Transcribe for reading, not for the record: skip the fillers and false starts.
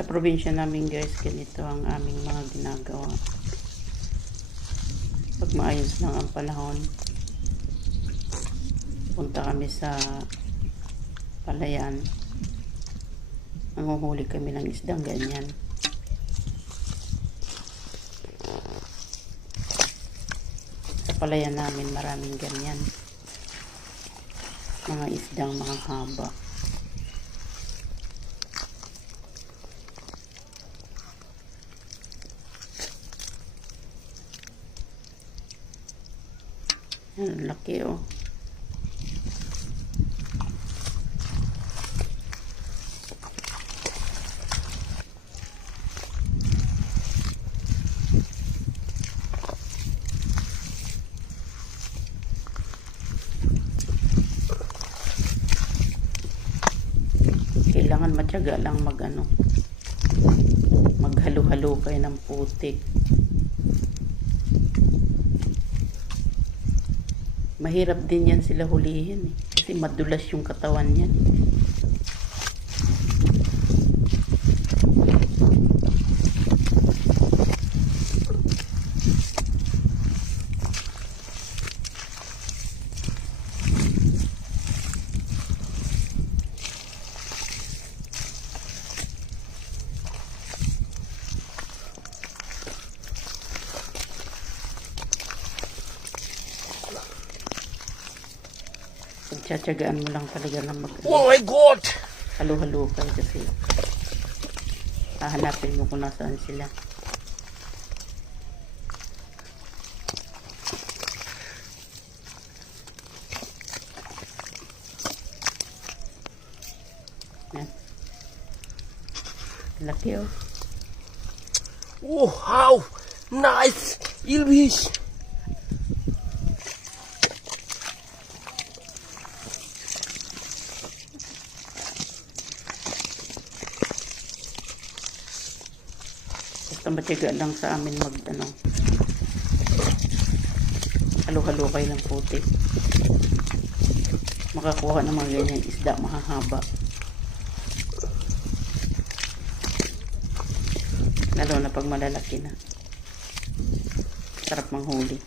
Sa probinsya namin guys, ganito ang aming mga ginagawa. Pag maayos lang ang panahon, punta kami sa palayan. Nanguhuli kami ng isdang ganyan. Sa palayan namin maraming ganyan. Mga isdang mga haba. Yan, laki oh. Kailangan matyaga lang maghalo-halo kayo ng putik. Mahirap din yan sila hulihin kasi madulas yung katawan yan. Pagtsatsagaan mo lang talaga na Oh my God! halo-halo kayo kasi hahanapin mo kung nasaan sila. Yan. Laki oh. Oh, how nice! Ilbish! Basta matyaga lang sa amin halo-halo kayo ng putik. Makakuha ng mga ganyan isda mahahaba. Lalo na pag malalaki na. Sarap manghuli.